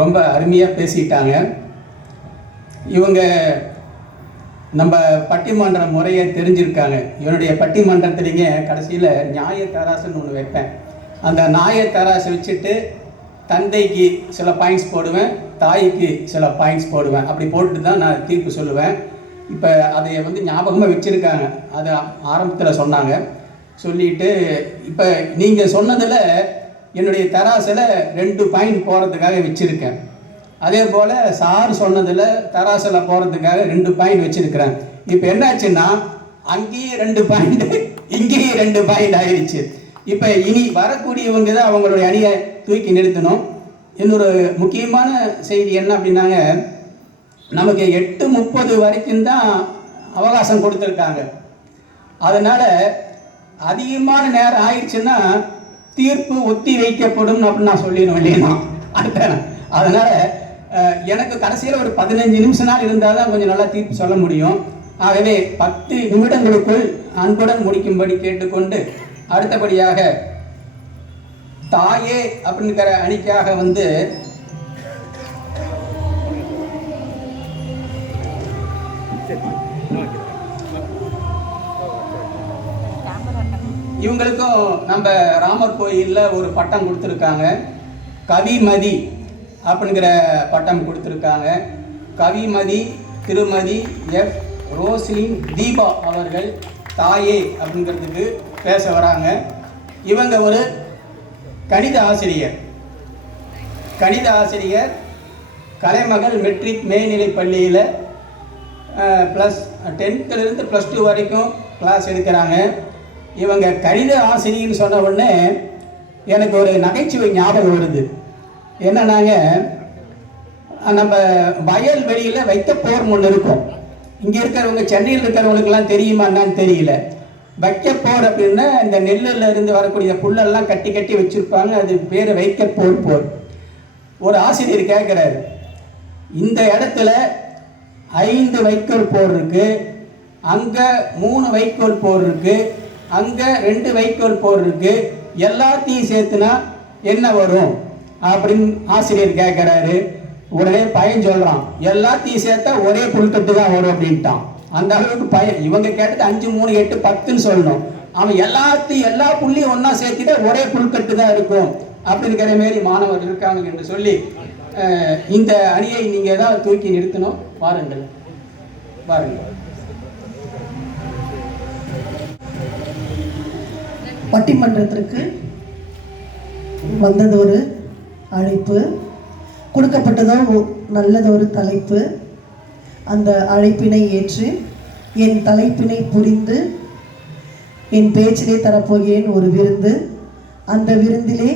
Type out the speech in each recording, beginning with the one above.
ரொம்ப அருமையாக பேசிட்டாங்க. இவங்க நம்ம பட்டிமன்ற முறையை தெரிஞ்சிருக்காங்க. என்னுடைய பட்டிமன்றத்துலேங்க கடைசியில் நியாய தராசுன்னு ஒன்று வைப்பேன். அந்த நியாய தராசை வச்சுட்டு தந்தைக்கு சில பாயிண்ட்ஸ் போடுவேன் தாய்க்கு சில பாயிண்ட்ஸ் போடுவேன். அப்படி போட்டு தான் நான் தீர்ப்பு சொல்லுவேன். இப்போ அதை வந்து ஞாபகமாக வச்சுருக்காங்க. அதை ஆரம்பத்தில் சொன்னாங்க. சொல்லிட்டு இப்போ நீங்கள் சொன்னதில் என்னுடைய தராசில் ரெண்டு பாயிண்ட் போகிறதுக்காக வச்சுருக்கேன். அதே போல் சார் சொன்னதில் தராசில் போகிறதுக்காக ரெண்டு பாயிண்ட் வச்சுருக்கிறேன். இப்போ என்னாச்சுன்னா அங்கேயும் ரெண்டு பாயிண்ட் இங்கேயும் ரெண்டு பாயிண்ட் ஆயிடுச்சு. இப்போ இனி வரக்கூடியவங்க தான் அவங்களுடைய அணியை தூக்கி நிறுத்தணும். இன்னொரு முக்கியமான செய்தி என்ன அப்படின்னாங்க நமக்கு எட்டு முப்பது வரைக்கும் தான் அவகாசம் கொடுத்துருக்காங்க. அதனால் அதிகமான நேரம் ஆயிடுச்சுன்னா தீர்ப்பு ஒத்தி வைக்கப்படும் அப்படின்னு நான் சொல்லிடணும் இல்லையா அடுத்த அதனால் எனக்கு கடைசியில் ஒரு பதினஞ்சு நிமிஷ நாள் இருந்தால் தான் கொஞ்சம் நல்லா தீர்ப்பு சொல்ல முடியும். ஆகவே பத்து நிமிடங்களுக்குள் அன்புடன் முடிக்கும்படி கேட்டுக்கொண்டு அடுத்தபடியாக தாயே அப்படிங்கிற அணிக்காக வந்து இவங்களுக்கும் நம்ம ராமர் கோயிலில் ஒரு பட்டம் கொடுத்துருக்காங்க. கவிமதி அப்படிங்கிற பட்டம் கொடுத்துருக்காங்க. கவிமதி திருமதி எஃப். ரோஸ்லின் தீபா அவர்கள் தாயே அப்படிங்கிறதுக்கு பேச வராங்க. இவங்க ஒரு கணித ஆசிரியர். கணித ஆசிரியர் கலைமகள் மெட்ரிக் மேல்நிலைப் பள்ளியில் ப்ளஸ் டென்த்துலேருந்து ப்ளஸ் டூ வரைக்கும் கிளாஸ் எடுக்கிறாங்க. இவங்க கணித ஆசிரியர்னு சொன்ன உடனே எனக்கு ஒரு நகைச்சுவை ஞாபகம் வருது. என்னன்னாங்க நம்ம வயல் வெளியில் வைத்த போர் ஒன்று இருக்கும். இங்கே இருக்கிறவங்க சென்னையில் இருக்கிறவங்களுக்கெல்லாம் தெரியுமா என்னன்னு தெரியல. வைக்கப்போர் அப்படின்னா இந்த நெல்லில் இருந்து வரக்கூடிய புல்லெல்லாம் கட்டி கட்டி வச்சுருப்பாங்க. அது பேர் வைக்கப்போர் போர் ஒரு ஆசிரியர் கேட்குறாரு இந்த இடத்துல ஐந்து வைக்கோல் போர் இருக்குது அங்கே மூணு வைக்கோல் போர் இருக்குது அங்கே ரெண்டு வைக்கோல் போடுறதுக்கு எல்லாத்தையும் சேர்த்துனா என்ன வரும்? அப்படின்னு ஆசிரியர் கேட்குறாரு உடனே பையன் சொல்கிறான் எல்லாத்தையும் சேர்த்தா ஒரே புல்கட்டு தான் வரும் அப்படின்ட்டான். அந்த அளவுக்கு பையன் இவங்க கேட்டது அஞ்சு மூணு எட்டு பத்துன்னு சொல்லணும். அவன் எல்லாத்தையும் எல்லா புள்ளியும் ஒன்றா சேர்த்துட்டா ஒரே புல்கட்டு தான் இருக்கும் அப்படிங்கிற மாரி மாணவர் இருக்காங்க என்று சொல்லி இந்த அணியை நீங்கள் தான் தூக்கி நிறுத்தணும்? பாருங்கள் பாருங்கள் பட்டிமன்றத்திற்கு வந்தது ஒரு அழைப்பு கொடுக்கப்பட்டதோ நல்லது நல்லதொரு தலைப்பு. அந்த அழைப்பினை ஏற்று என் தலைப்பினை புரிந்து என் பேச்சிலே தரப்போகிறேன் ஒரு விருந்து. அந்த விருந்திலே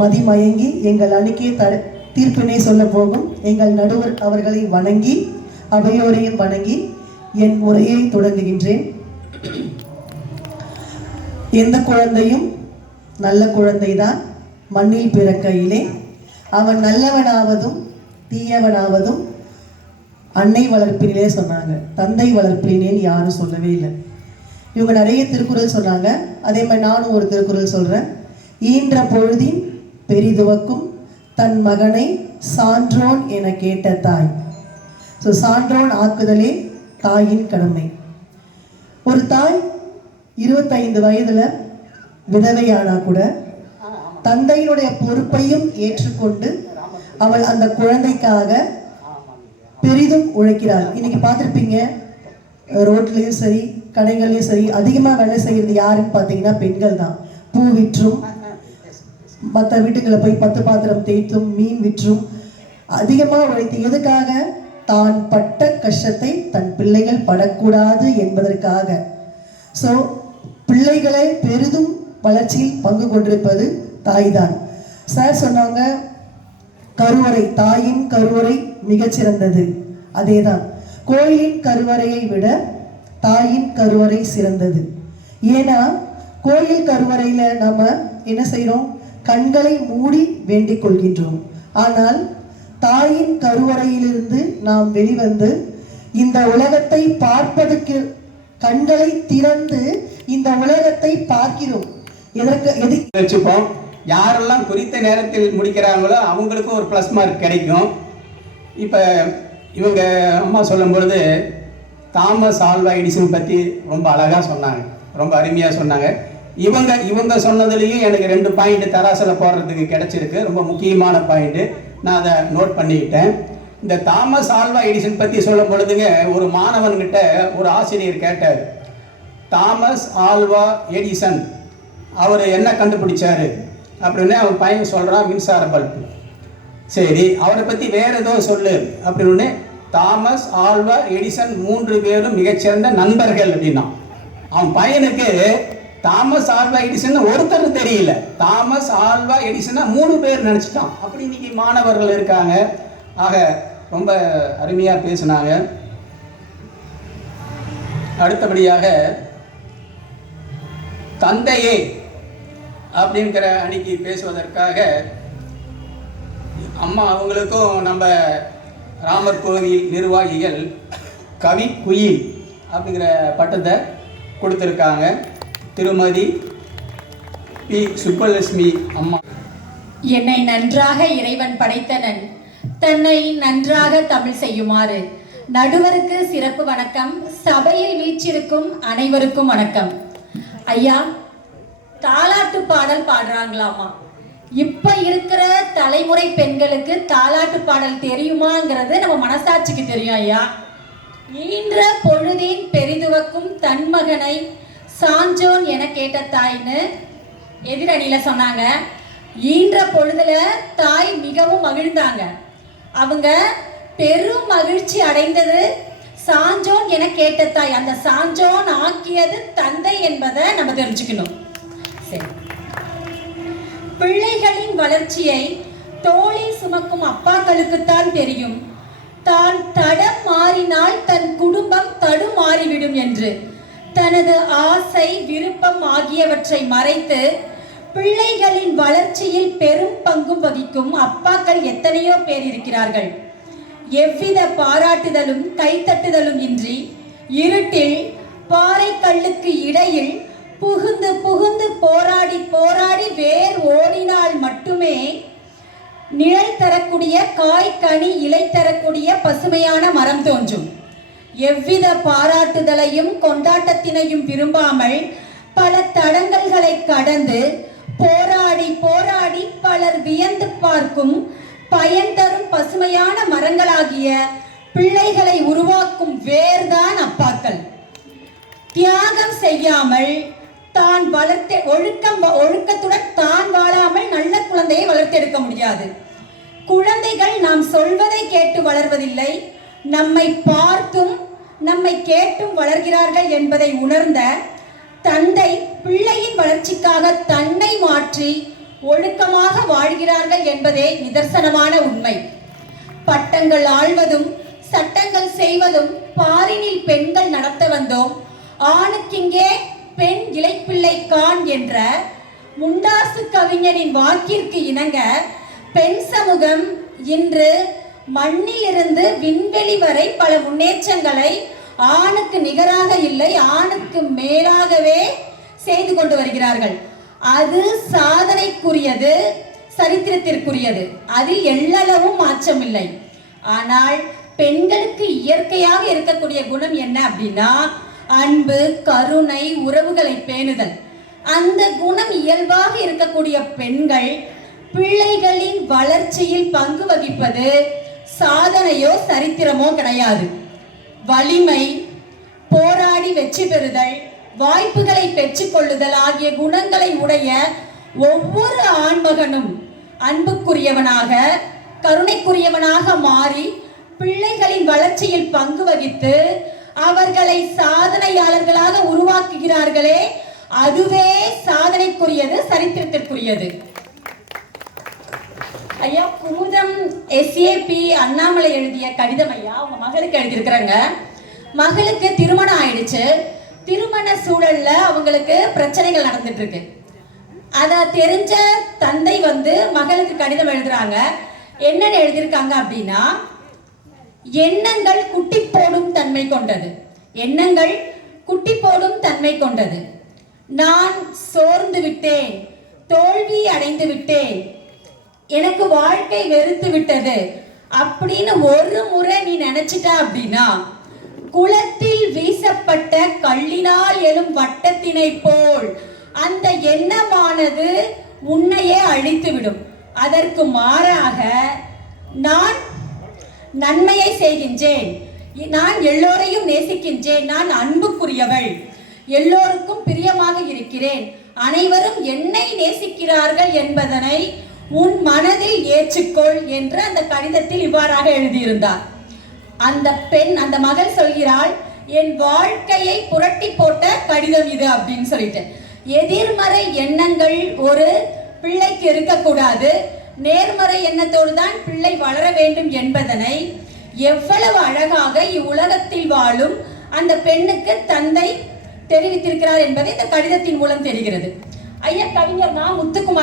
மதிமயங்கி எங்கள் அணிக்கே த தீர்ப்பினை சொல்ல போகும் எங்கள் நடுவர் அவர்களை வணங்கி அவையோரையும் வணங்கி என் உரையை தொடங்குகின்றேன். எந்த குழந்தையும் நல்ல குழந்தைதான். மண்ணில் பிறக்கையிலே அவன் நல்லவனாவதும் தீயவனாவதும் அன்னை வளர்ப்பினிலே சொன்னாங்க. தந்தை வளர்ப்பினேன்னு யாரும் சொல்லவே இல்லை. இவங்க நிறைய திருக்குறள் சொன்னாங்க. அதே மாதிரி நானும் ஒரு திருக்குறள் சொல்கிறேன் ஈன்ற பொழுதின் பெரிதுவக்கும் தன் மகனை சான்றோன் என கேட்ட தாய். ஸோ சான்றோன் ஆக்குதலே தாயின் கடமை. ஒரு தாய் இருபத்தைந்து வயதுல விதவையானா கூட தந்தையினுடைய பொறுப்பையும் ஏற்றுக்கொண்டு அவள் அந்த குழந்தைக்காக பெரிதும் உழைக்கிறாள். இன்னைக்கு பார்த்துருப்பீங்க ரோட்லேயும் சரி கடைகள்லையும் சரி அதிகமாக வேலை செய்கிறது யாருன்னு பார்த்தீங்கன்னா பெண்கள் தான். பூ விற்றும் மற்ற வீட்டுகளில் போய் பத்து பாத்திரம் தேய்த்தும் மீன் விற்றும் அதிகமாக உழைத்து எதுக்காக? தான் பட்ட கஷ்டத்தை தன் பிள்ளைகள் படக்கூடாது என்பதற்காக. ஸோ பிள்ளைகளை பெரிதும் வளர்ச்சியில் பங்கு கொண்டிருப்பது தாய்தான். சார் சொன்னாங்க கருவறை தாயின் கருவறை மிகச்சிறந்தது. அதேதான். கோயிலின் கருவறையை விட தாயின் கருவறை சிறந்தது. ஏன்னா கோயில் கருவறையில நம்ம என்ன செய்கிறோம் கண்களை மூடி வேண்டிக் கொள்கின்றோம். ஆனால் தாயின் கருவறையிலிருந்து நாம் வெளிவந்து இந்த உலகத்தை பார்ப்பதற்கு கண்களை திறந்து இந்த உலகத்தை பார்க்கிறோம். எதற்கு எது வச்சுப்போம் யாரெல்லாம் குறித்த நேரத்தில் முடிக்கிறாங்களோ அவங்களுக்கும் ஒரு ப்ளஸ் மார்க் கிடைக்கும். இப்போ இவங்க அம்மா சொல்லும் பொழுது தாமஸ் ஆல்வா எடிசன் பற்றி ரொம்ப அழகாக சொன்னாங்க. ரொம்ப அருமையாக சொன்னாங்க. இவங்க இவங்க சொன்னதுலேயும் எனக்கு ரெண்டு பாயிண்ட் தராசில் போடுறதுக்கு கிடச்சிருக்கு. ரொம்ப முக்கியமான பாயிண்ட்டு நான் அதை நோட் பண்ணிக்கிட்டேன். இந்த தாமஸ் ஆல்வா எடிசன் பற்றி சொல்லும் பொழுதுங்க ஒரு மாணவன்கிட்ட ஒரு ஆசிரியர் கேட்டார். Thomas Alva Edison. அவர் என்ன கண்டுபிடிச்சார்? அப்படின்னு அவன் பையன் சொல்கிறான் மின்சார பல்பு. சரி அவரை பற்றி வேற ஏதோ சொல்லு அப்படின்னு தாமஸ் ஆல்வா எடிசன் மூன்று பேரும் மிகச்சிறந்த நண்பர்கள் அப்படின்னா அவன் பையனுக்கு தாமஸ் ஆல்வா எடிசன் ஒருத்தர் தெரியல. தாமஸ் ஆல்வா எடிசனா மூணு பேர் நினச்சிட்டான். அப்படி இன்னைக்கு மாணவர்கள் இருக்காங்க. ஆக ரொம்ப அருமையாக பேசினாங்க. அடுத்தபடியாக தந்தையே அப்படிங்கிற அன்னைக்கு பேசுவதற்காக அம்மா அவங்களுக்கும் நம்ம ராமர் கோவில் நிர்வாகிகள் கவி குயில் அப்படிங்கிற பட்டத்தை கொடுத்துருக்காங்க. திருமதி பி. சுப்பலட்சுமி அம்மா. என்னை நன்றாக இறைவன் படைத்தனன். தன்னை நன்றாக தமிழ் செய்யுமாறு. நடுவருக்கு சிறப்பு வணக்கம். சபையில் வீச்சிருக்கும் அனைவருக்கும் வணக்கம். ஐயா தாலாட்டு பாடல் பாடுறாங்களாமா? இப்ப இருக்கிற தலைமுறை பெண்களுக்கு தாலாட்டு பாடல் தெரியுமாங்கிறது நம்ம மனசாட்சிக்கு தெரியும் ஐயா. ஈன்ற பொழுதின் பெரிதுவக்கும் தன் மகனை சாஞ்சோன் என கேட்ட தாய்னு எதிரணியில சொன்னாங்க. ஈன்ற பொழுதுல தாய் மிகவும் மகிழ்ந்தாங்க. அவங்க பெரும் மகிழ்ச்சி அடைந்தது சாஞ்சோன் என கேட்ட தாய். அந்த சாஞ்சோன் ஆக்கியது தந்தை என்பதை நம்ம தெரிஞ்சுக்கணும். சரி. பிள்ளைகளின் வளர்ச்சியை தோளில் சுமக்கும் அப்பாக்களுக்குத்தான் தெரியும். தான் தடம் மாறினால் தன் குடும்பம் தடுமாறிவிடும் என்று. தனது ஆசை விருப்பம் ஆகியவற்றை மறைத்து பிள்ளைகளின் வளர்ச்சியில் பெரும் பங்கும் வகிக்கும் அப்பாக்கள் எத்தனையோ பேர் இருக்கிறார்கள். எவ்வித பாராட்டுதலும் கைத்தட்டுதலும் இன்றி இருட்டில் பாறை கல்லுக்கு இடையில் புகுந்து புகுந்து போராடி போராடி வேர் ஓடினால் மட்டுமே நிழல் தரக்கூடிய காய் கனி இலை தரக்கூடிய பசுமையான மரம் தோன்றும். எவ்வித பாராட்டுதலையும் கொண்டாட்டத்தினையும் விரும்பாமல் பல தடங்கல்களை கடந்து போராடி போராடி பலர் வியந்து பார்க்கும் பயன் தரும் பசுமையான மரங்களாகிய பிள்ளைகளை உருவாக்கும் வேர்தான் அப்பாக்கள். தியாகம் செய்யாமல் தான் வளர்த்து ஒழுக்கம் ஒழுக்கத்துடன் தான் வாழாமல் நல்ல குழந்தையை வளர்த்தெடுக்க முடியாது. குழந்தைகள் நாம் சொல்வதை கேட்டு வளர்வதில்லை நம்மை பார்த்தும் நம்மை கேட்டும் வளர்கிறார்கள் என்பதை உணர்ந்த தந்தை பிள்ளையின் வளர்ச்சிக்காக தன்னை மாற்றி ஒழுக்கமாக வாழ்கிறார்கள் என்பதே நிதர்சனமான உண்மை. பட்டங்கள் ஆழ்வதும் சட்டங்கள் செய்வதும் பாரினில் பெண்கள் நடத்த வந்தோம். ஆணுக்கிங்கே பெண் இளைப்பிள்ளை கான் என்ற முண்டாசு கவிஞரின் வாக்கிற்கு இணங்க பெண் சமூகம் இன்று மண்ணிலிருந்து விண்வெளி வரை பல முன்னேற்றங்களை ஆணுக்கு நிகராக இல்லை ஆணுக்கு மேலாகவே செய்து கொண்டு வருகிறார்கள். அது சாதனைக்குரியது சரித்திரத்திற்குரியது. அதில் எள்ளளவும் மாற்றமில்லை. ஆனால் பெண்களுக்கு இயற்கையாக இருக்கக்கூடிய குணம் என்ன அப்படின்னா அன்பு கருணை உறவுகளை பேணுதல். அந்த குணம் இயல்பாக இருக்கக்கூடிய பெண்கள் பிள்ளைகளின் வளர்ச்சியில் பங்கு வகிப்பது சாதனையோ சரித்திரமோ கிடையாது. வலிமை போராடி வெற்றி பெறுதல் வாய்ப்புகளை பெற்றுக்கொள்ளுதல் ஆகிய குணங்களை உடைய ஒவ்வொரு ஆண்மகனும் அன்புக்குரியவனாக கருணைக்குரியவனாக மாறி பிள்ளைகளின் வளர்ச்சியில் பங்கு வகித்து அவர்களை சாதனையாளர்களாக உருவாக்குகிறார்களே அதுவே சாதனைக்குரியது சரித்திரத்திற்குரியது. ஐயா குமுதம் எஸ்ஏபி அண்ணாமலை எழுதிய கடிதம் ஐயா உங்க மகளுக்கு எழுதியிருக்கிறாங்க. மகளுக்கு திருமணம் ஆயிடுச்சு. திருமண சூழல்ல அவங்களுக்கு பிரச்சனைகள் நடந்துட்டு இருக்கு அத தெரிஞ்ச தந்தை வந்து மகளுக்கு கடிதம் எழுதுறாங்க. என்னன்னு எழுதியிருக்காங்க அப்படின்னா எண்ணங்கள் குட்டி போடும் தன்மை கொண்டது. எண்ணங்கள் குட்டி போடும் தன்மை கொண்டது. நான் சோர்ந்து விட்டேன் தோல்வி அடைந்து விட்டேன் எனக்கு வாழ்க்கை வெறுத்து விட்டது அப்படின்னு ஒரு முறை நீ நினைச்சிட்ட அப்படின்னா குளத்தில் வீசப்பட்ட கல்லினால் எழும் வட்டத்தினை போல் அந்த எண்ணமானது உன்னையே அழித்துவிடும். அதற்கு மாறாக நான் நன்மையை செய்கின்றேன். நான் எல்லோரையும் நேசிக்கின்றேன். நான் அன்புக்குரியவள். எல்லோருக்கும் பிரியமாக இருக்கிறேன். அனைவரும் என்னை நேசிக்கிறார்கள் என்பதனை உன் மனதில் ஏற்றுக்கொள் என்று அந்த கடிதத்தில் இவ்வாறாக எழுதியிருந்தார். அந்த பெண் அந்த மகள் சொல்கிறாள் என் வாழ்க்கையை புரட்டி போட்ட கடிதம் இது அப்படின்னு சொல்லிட்டு எதிர்மறை எண்ணங்கள் ஒரு பிள்ளைக்கு இருக்கக்கூடாது. நேர்மறை எண்ணத்தோடு தான் பிள்ளை வளர வேண்டும் என்பதனை எவ்வளவு அழகாக இவ்வுலகத்தில் வாழும் அந்த பெண்ணுக்கு தந்தை தெரிவித்திருக்கிறார் என்பதை இந்த கடிதத்தின் மூலம் தெரிகிறது. ஐயா கவிஞர் நான் முத்துக்குமார்